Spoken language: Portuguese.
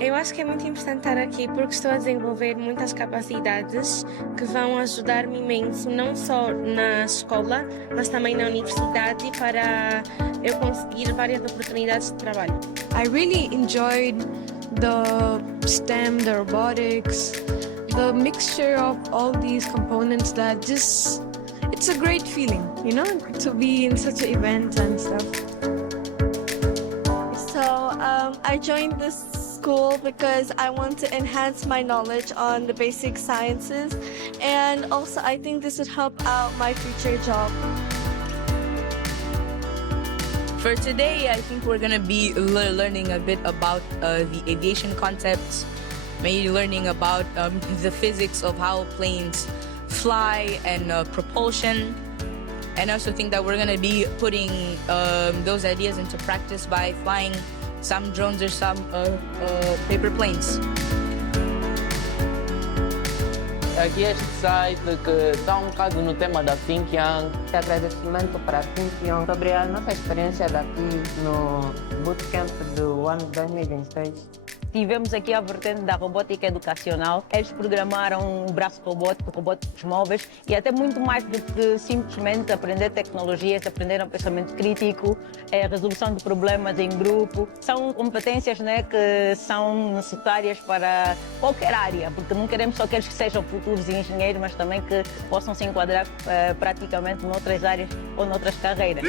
Eu acho que é muito importante estar aqui porque estou a desenvolver muitas capacidades que vão ajudar-me imenso, não só na escola, mas também na universidade, para eu conseguir várias oportunidades de trabalho. I really enjoyed the STEM, the robotics, the mixture of all these components that just, it's a great feeling, you know, to be in such an event and stuff. So I joined this school because I want to enhance my knowledge on the basic sciences, and also I think this would help out my future job. For today, I think we're gonna be learning a bit about the aviation concepts, maybe learning about the physics of how planes fly and propulsion. And I also think that we're gonna be putting those ideas into practice by flying some drones or some paper planes. Aqui este site que está um bocado no tema da ThinkYoung. Agradecimento para ThinkYoung sobre a nossa experiência daqui no Bootcamp do ano 2023. Tivemos aqui a vertente da robótica educacional. Eles programaram um braço robótico, robóticos móveis e até muito mais do que simplesmente aprender tecnologias, aprender um pensamento crítico, resolução de problemas em grupo. São competências, né, que são necessárias para qualquer área, porque não queremos só aqueles que sejam futuros engenheiros, mas também que possam se enquadrar praticamente noutras áreas ou noutras carreiras.